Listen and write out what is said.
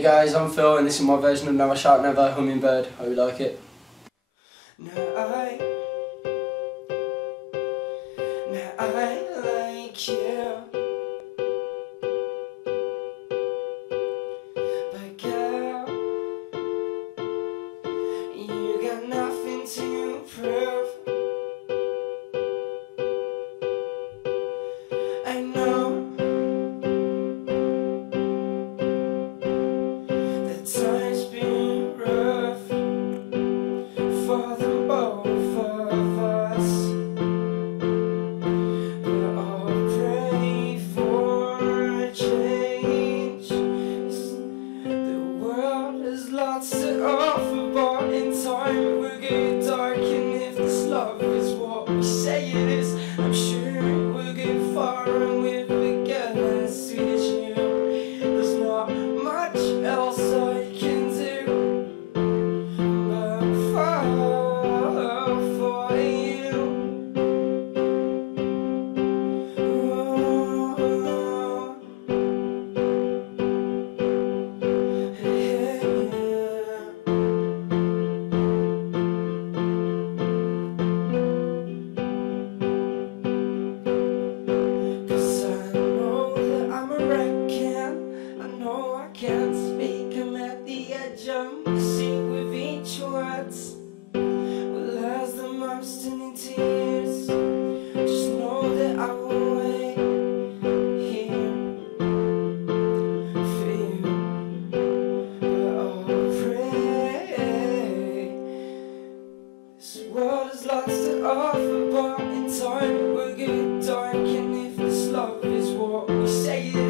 Hey guys, I'm Phil and this is my version of Never Shout Never, Hummingbird. Hope you like it. Now I like you, but girl, you got nothing to prove. I know that time's been rough for the both of us, but I'll pray for a change. The world has lots to offer, but in time it will get dark, and if this love is what we say it is, I'm sure it will get far. And with a girl as sweet as you, there's not much else I can do but fall for you. Cause I know that I'm a wreck, and I know I can't speak. I'm at the edge of my seat with each word. Well, as the months turn into tears, just know that I will wait here for you. But I'll pray. This world has lots to offer, but in time it will get dark, and if this love is what we say it